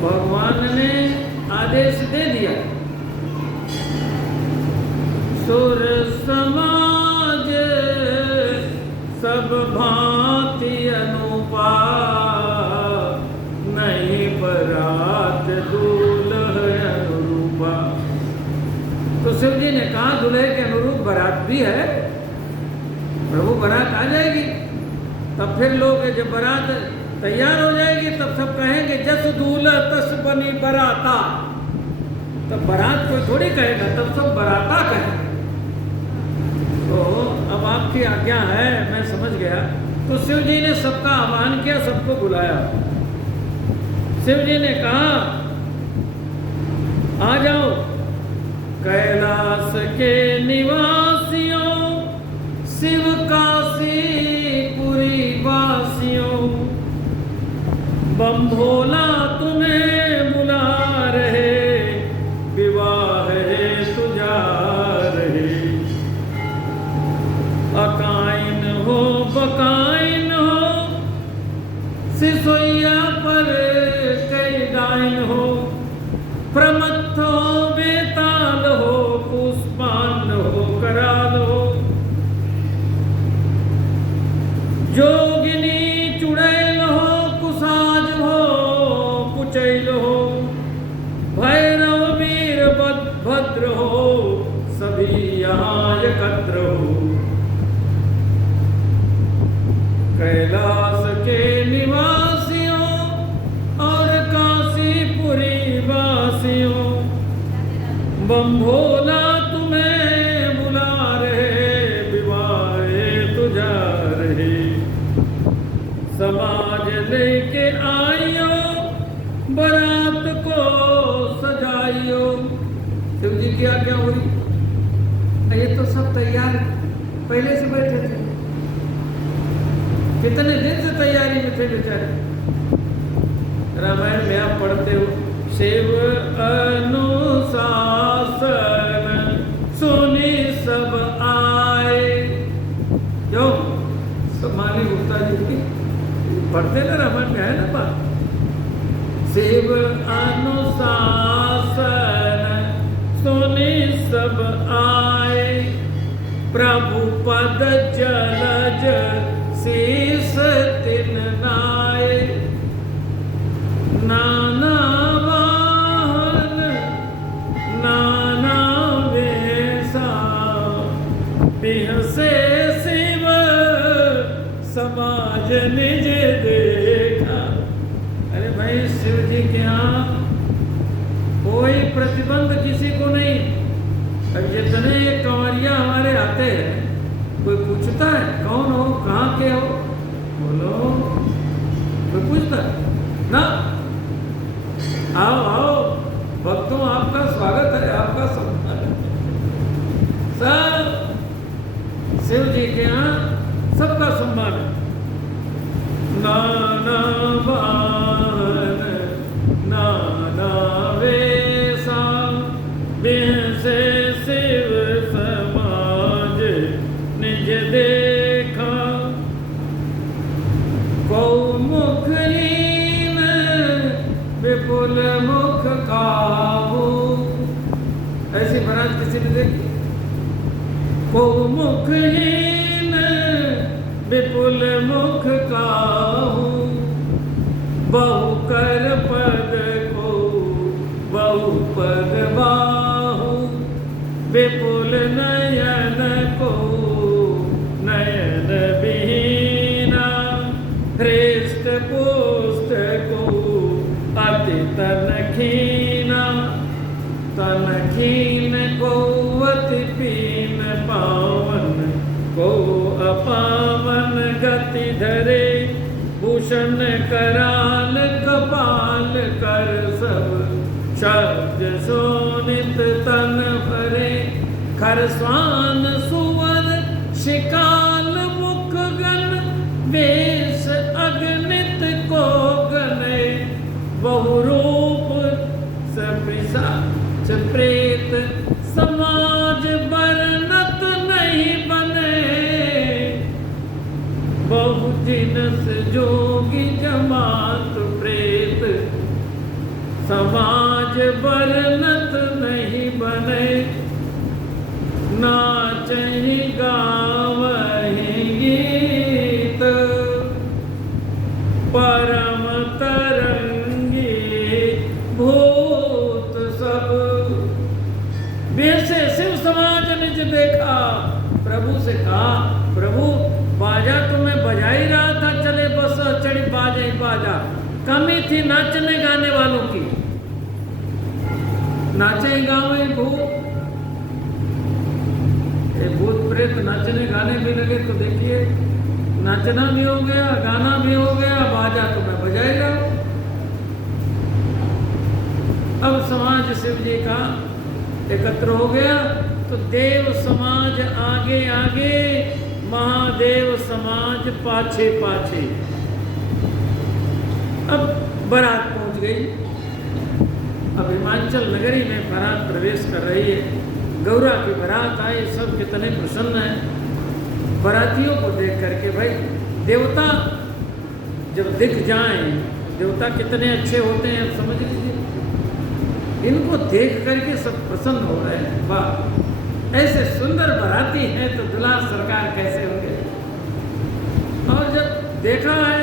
भगवान ने आदेश दे दिया, सुर समाज सब भांति अनुपा, नहीं बरात दूल्ह अनुरूपा। तो शिव जी ने कहा दूल्हे के अनुरूप बारात भी है, प्रभु बारात आ जाएगी। तब फिर लोग जब बारात तैयार हो जाएगी तब सब कहेंगे जस दूल्हा तस बनी बराता। तब बारात कोई थोड़ी कहेगा, तब सब बराता कहेंगे। तो अब आपकी आज्ञा है, मैं समझ गया। तो शिव जी ने सबका आह्वान किया, सबको बुलाया। शिव जी ने कहा आ जाओ कैलाश के निवासियों, शिव काशीपुरी वासियों, बम भोला तुम्हें बुला रहे, विवाह हेतु जा रहे। अकाइन हो बकाइन हो, सिसोइया पर कई डाइन हो, प्रमत्थ हो बेताल हो, पुष्पान हो कराल हो, जोगिनी चुड़ैल हो, कुसाज हो कुचैल हो, भैरव वीर भद्र हो, सभी यहाँ एकत्र हो। कैलाश के निवासियों और काशीपुरी वासियों, बम भोला तुम्हें बुला रहे, विवाह हेतु जा रहे। समाज लेके आइयो, बारात को सजाइयो। शिव जी की आज्ञा हुई। ये तो सब तैयार पहले से बैठे थे, कितने दिन से तैयारी में थे बेचारे। रामायण में आप पढ़ते हो, शिव अनुशासन सुनी सब आए। जो माली गुप्ता जी की पढ़ते ना रामायण में, है ना बात। शिव अनुशासन सुनी सब आए, प्रभु पद जलज शीस तिन नाय। नाना वाहन नाना वेशा, बिहसे शिव समाज निज देखा। अरे भाई शिव जी के यहाँ कोई प्रतिबंध किसी को नहीं। अब जितने कंवरिया हमारे आते हैं, कोई पूछता है कौन हो, कहाँ के हो, बोलो, कोई पूछता है ना। आओ आओ भक्तों, आपका स्वागत है, आपका सम्मान है। सब शिव जी के यहाँ सबका सम्मान है। नाना वाहन नाना वेशा, बिहसे शिव समाज निज देखा। कौ मुखहीन विपुल मुख काहू। ऐसी बारात किसी ने देखी? कौ मुखहीन विपुल मुख काहू, बहु कर पद को बहु पद बाहू, विपुल नयन को नयन विहीना, हृष्ट पुष्ट को अति तन खीना, तन खीन को अति पीन पावन को अपावन गति धरे, भूषण कराल कपाल कर सब शब्द शोणित तन भरे, खरस्वान सुवर शिकाल मुख गण, वेश अगणित को गणे, बहुरूप सपिशाच प्रेत, समाज बरनत नहीं बने, बहु जिनस जोगी जमात प्रेत। समाज बरनत नहीं बने, नाचहि गावहि गीत, परम तरंगी भूत सब। वैसे शिव समाज निज देखा, प्रभु से कहा, प्रभु बाजा तो मैं बजा ही रहा था, चले बस चढ़ी बाजा ही बाजा, कमी थी नाचने गाने वालों की। नाचे गावे भूत, भूत प्रेत नाचने गाने भी लगे तो देखिए नाचना भी हो गया, गाना भी हो गया, बाजा तो मैं बजाएगा। अब समाज शिव जी का एकत्र हो गया तो देव समाज आगे आगे, महादेव समाज पाछे पाछे। अब बारात पहुंच गई। अब हिमाचल नगरी में बारात प्रवेश कर रही है। गौरा की बारात आई, सब कितने प्रसन्न हैं बारातियों को देख करके। भाई देवता जब दिख जाएं, देवता कितने अच्छे होते हैं, समझ लीजिए। इनको देख करके सब प्रसन्न हो रहे हैं। वाह, ऐसे सुंदर बाराती हैं तो दुल्हा सरकार कैसे होंगे। और जब देखा है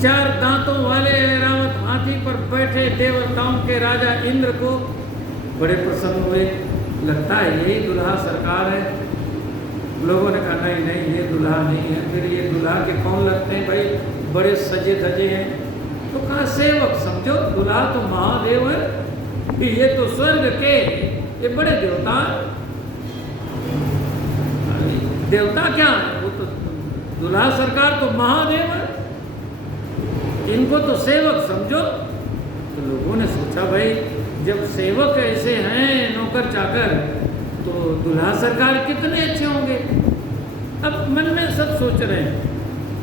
4 दांतों वाले ऐरावत हाथी पर बैठे देवताओं के राजा इंद्र को, बड़े प्रसन्न हुए। लगता है यही दुल्हा सरकार है। लोगों ने कहा नहीं नहीं, ये दुल्हा नहीं है। फिर ये दुल्हा के कौन लगते हैं भाई, बड़े सजे धजे हैं। तो कहा सेवक समझो, दुल्हा तो महादेव है, ये तो स्वर्ग के, ये बड़े देवता। देवता क्या है, वो तो दुल्हा सरकार तो महादेव है, इनको तो सेवक समझो। तो लोगों ने सोचा भाई जब सेवक ऐसे हैं नौकर चाकर, तो दुल्हा सरकार कितने अच्छे होंगे। अब मन में सब सोच रहे हैं।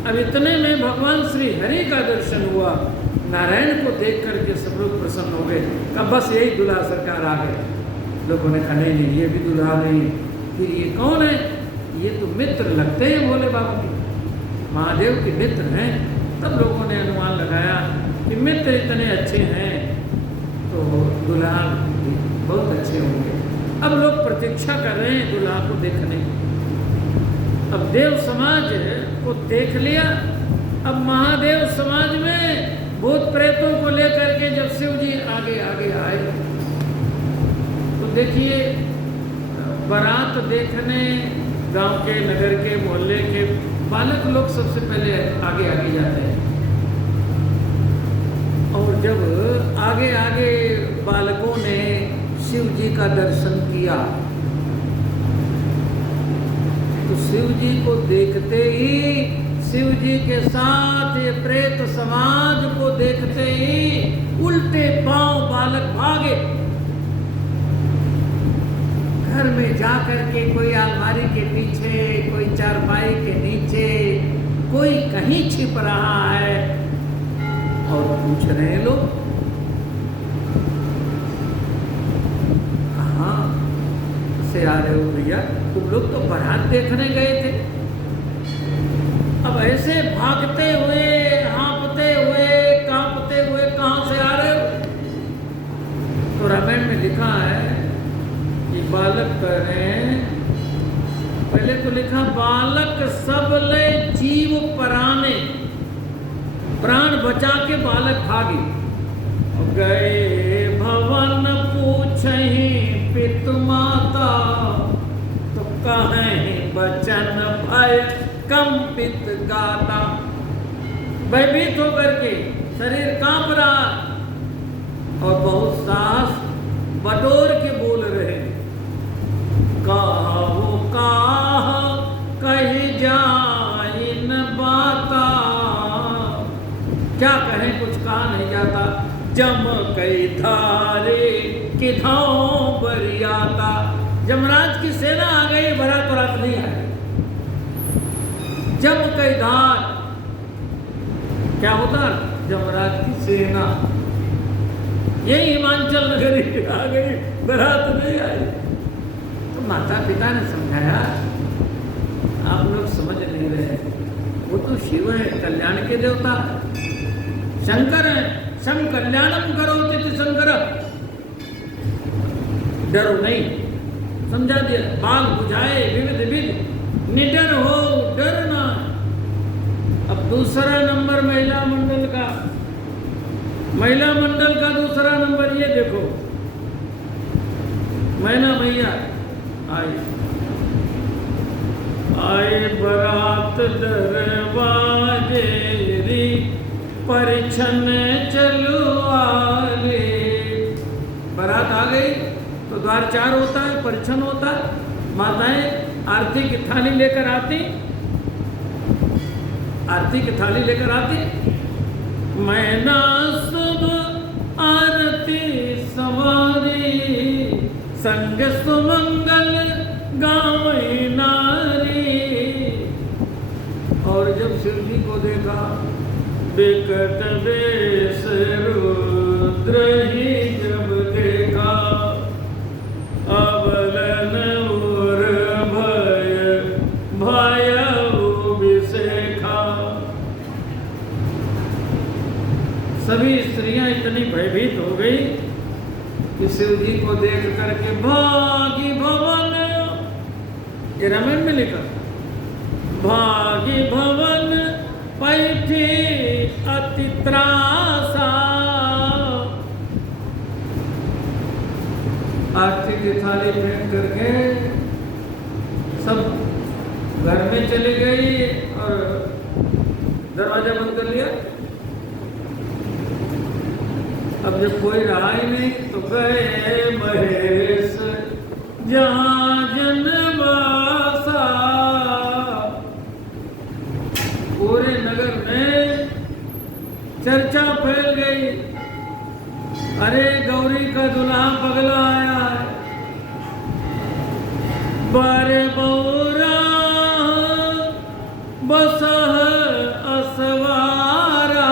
अब इतने में भगवान श्री हरि का दर्शन हुआ। नारायण को देख करके सब लोग प्रसन्न हो गए। कब बस यही दुल्हा सरकार आ गए। लोगों ने कहा नहीं नहीं, ये भी दुल्हा नहीं। फिर ये कौन है, ये तो मित्र लगते हैं भोले बाबा के, महादेव के मित्र हैं। तब लोगों ने अनुमान लगाया कि मित्र इतने अच्छे हैं तो दुल्हा बहुत अच्छे होंगे। अब लोग प्रतीक्षा कर रहे हैं दुल्हा को देखने। अब देव समाज को देख लिया। अब महादेव समाज में भूत प्रेतों को लेकर के जब शिव जी आगे आगे आए तो देखिए बारात देखने गांव के, नगर के, मोहल्ले के बालक लोग सबसे पहले आगे आगे जाते हैं। और जब आगे आगे बालकों ने शिव जी का दर्शन किया तो शिव जी को देखते ही, शिव जी के साथ ये प्रेत समाज को देखते ही उल्टे पांव बालक भागे। घर में जाकर के कोई अलमारी के पीछे, कोई चारपाई के नीचे, कोई कहीं छिप रहा है और पूछ रहे हैं लोग कहाँ से आ रहे हो भैया, तुम लोग तो बारात देखने गए थे। अब ऐसे भागते हुए, हाँफते हुए, कांपते हुए कहाँ से आ रहे हो। तो रामायण में लिखा है कि बालक कह रहे हैं, पहले तो लिखा बालक सबले जीव पराने, प्राण बचा के बालक भागे। गए भवन पूछहि पितु माता, तो कहें बचन भय कंपित गाता। भयभीत होकर के शरीर कांप रहा और बहुत साहस बटोर के बोल रहे, काहू काह कही जाई न बाता। क्या कहें, कुछ कहा नहीं जाता। जम कई धारे किधाओं बरियाता। जमराज की सेना आ गई, बारात रात नहीं आई। जम कई धार क्या होता, जमराज की सेना। यही हिमाचल नगरी आ गई, बारात नहीं आई। तो माता पिता ने समझाया आप लोग समझ नहीं रहे, वो तो शिव है, कल्याण के देवता शंकर है, सम कल्याणम करोति शंकर, डरो नहीं, समझा दिया। बाग बुझाए विविध विध, निडर हो डरना। अब दूसरा नंबर महिला मंडल का, महिला मंडल का दूसरा नंबर ये देखो, मैना मैया आई, आए बरात दरवाजे री, परिछन चलवाले। बारात आ गई तो द्वार 4 होता है, परिछन होता है, माताएं आरती की थाली लेकर आती, आरती की थाली लेकर आती। मैना सब आरती सवारी, संग सुमंगल गावै नारी। और जब शिव जी को देखा, बिकट बेस रुद्र ही जब देखा, अबलन उर भय भयउ बिसेखा। सभी स्त्रियां इतनी भयभीत हो गई कि शिव जी को देख करके भागी भवन, ये रामायण में लिखा, भागी भवन पैठी अति त्रासा। आरती की थाली फेंक करके सब घर में चली गई और दरवाजा बंद कर लिया। अब जब कोई रहा ही नहीं तो गए महेश जहाँ जनवासा। पूरे नगर में चर्चा फैल गई, अरे गौरी का दुल्हा पगला आया है। बारे बौरा बसह असवारा,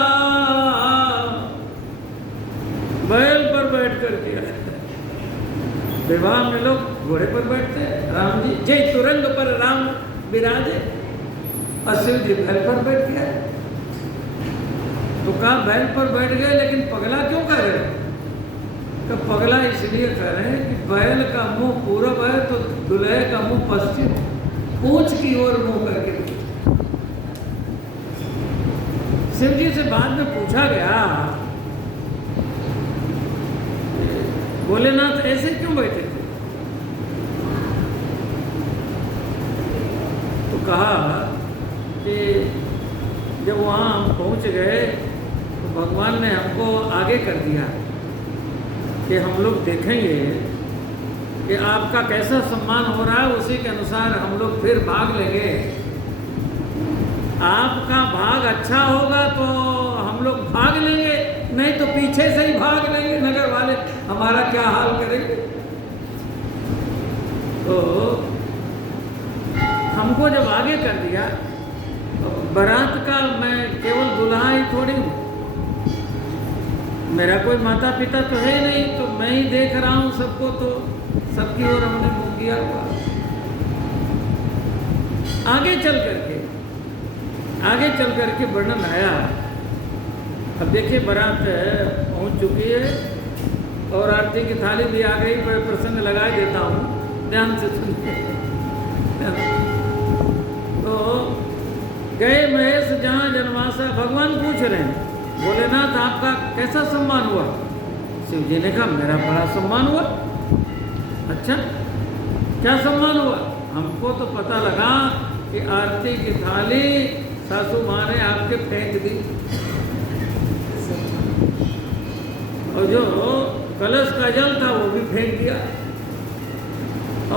बैल पर बैठ कर के विवाह में लोग घोड़े पर बैठते हैं। राम जी जय तुरंग पर राम विराजे, और शिव जी बैल पर बैठ गया। तो कहा बैल पर बैठ गए, लेकिन पगला क्यों कर रहे हैं? तो पगला इसलिए कर रहे हैं कि बैल का मुंह पूरब है तो दुल्हे का मुंह पश्चिम, पूंछ की ओर मुंह करके। शिव जी से बाद में पूछा गया, भोलेनाथ ऐसे क्यों बैठे थे? तो कहा कि जब वहाँ हम पहुँच गए तो भगवान ने हमको आगे कर दिया कि हम लोग देखेंगे कि आपका कैसा सम्मान हो रहा है, उसी के अनुसार हम लोग फिर भाग लेंगे। आपका भाग अच्छा होगा तो हम लोग भाग लेंगे, नहीं तो पीछे से ही भाग लेंगे, नगर वाले हमारा क्या हाल करेंगे। तो हमको जब आगे कर दिया तो बारात का मैं केवल दुल्हा ही थोड़ी हूँ, मेरा कोई माता पिता तो है नहीं, तो मैं ही देख रहा हूँ सबको, तो सबकी ओर हमने मुँह किया हुआ। आगे चल करके वर्णन आया। अब देखिए बारात पहुँच चुकी है और आरती की थाली भी आ गई। बड़े प्रसंग लगा देता हूँ, ध्यान से सुनिए। तो गए महेश जहाँ जनवासा, भगवान पूछ रहे हैं भोलेनाथ आपका कैसा सम्मान हुआ? शिव जी ने कहा मेरा बड़ा सम्मान हुआ। अच्छा क्या सम्मान हुआ? हमको तो पता लगा कि आरती की थाली सासू माँ ने आपके फेंक दी, और जो कलश का जल था वो भी फेंक दिया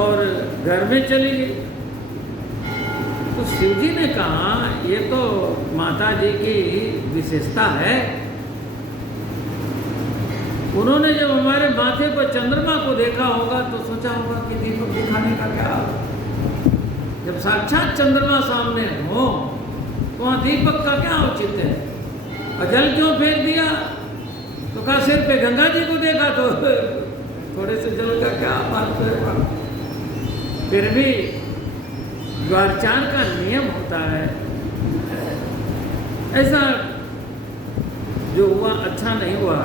और घर में चली गई। तो शिव जी ने कहा ये तो माता जी की विशेषता है। उन्होंने जब हमारे माथे पर चंद्रमा को देखा होगा तो सोचा होगा कि दीपक दिखाने का क्या, जब साक्षात चंद्रमा सामने हो तो वहाँ दीपक का क्या औचित्य है? और जल क्यों फेंक दिया? तो कहा सिर पे गंगा जी को देखा तो थोड़े से जल का क्या बात है। फिर भी द्वारचार का नियम होता है ऐसा। जो हुआ अच्छा नहीं हुआ।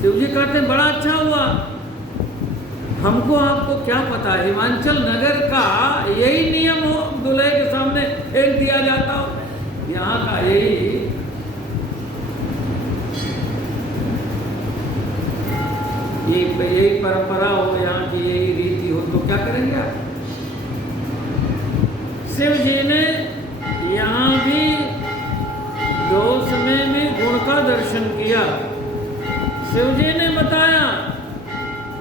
शिव जी कहते हैं बड़ा अच्छा हुआ। हमको आपको क्या पता है, हिमाचल नगर का यही नियम हो, दूल्हे के सामने फेंक दिया जाता हो, यहाँ का यही परंपरा हो, यहाँ की यही रीति हो, तो क्या करेंगे आप? शिव जी ने यहाँ भी दोष में भी गुण का दर्शन किया। शिव जी ने बताया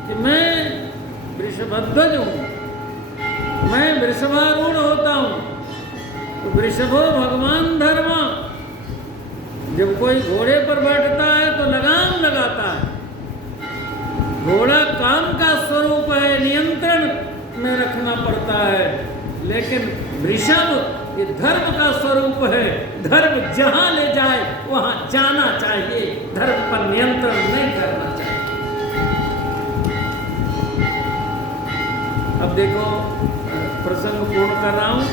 कि मैं वृषभध्वज हूँ, मैं वृषभारूढ़ होता हूँ। तो वृषभो भगवान धर्मा, जब कोई घोड़े पर बैठता है तो लगाम लगाता है। घोड़ा काम का स्वरूप है, नियंत्रण में रखना पड़ता है, लेकिन वृषभ ये धर्म का स्वरूप है। धर्म जहां ले जाए वहां जाना चाहिए, धर्म पर नियंत्रण नहीं करना चाहिए। अब देखो, प्रसंग पूर्ण कर रहा हूं।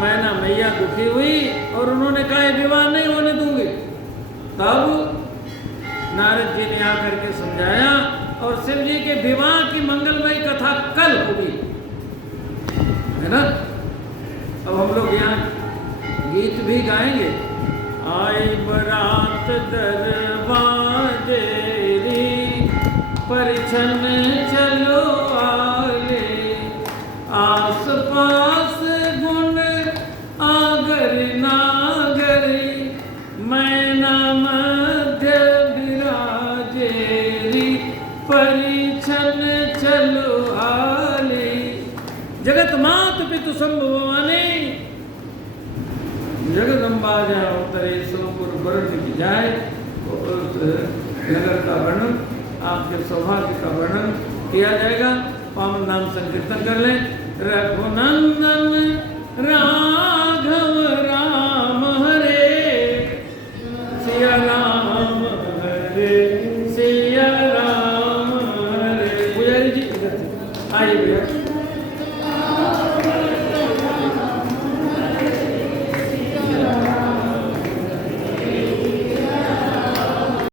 मैना मैया दुखी हुई और उन्होंने कहा विवाह नहीं होने दूंगी। तब नारद जी ने आकर के समझाया और शिव जी के विवाह की मंगलमयी कथा कल होगी, है ना। अब हम लोग यहाँ गीत भी गाएंगे। आई बरात दरवाजे री, परिछन चलो आले, आस पास गुण आगर नागरी, मैना मध्य विराजे री, परिछन चलो आले। जगत मात पितु संभवानी, जगदम्बा जहाँ उतरे सोपुर वर्ण की जाए। नगर का वर्णन, आपके सौभाग्य का वर्णन किया जाएगा। पावन नाम संकीर्तन कर लें। रघुनंदन राघव राम हरे, सिया राम हरे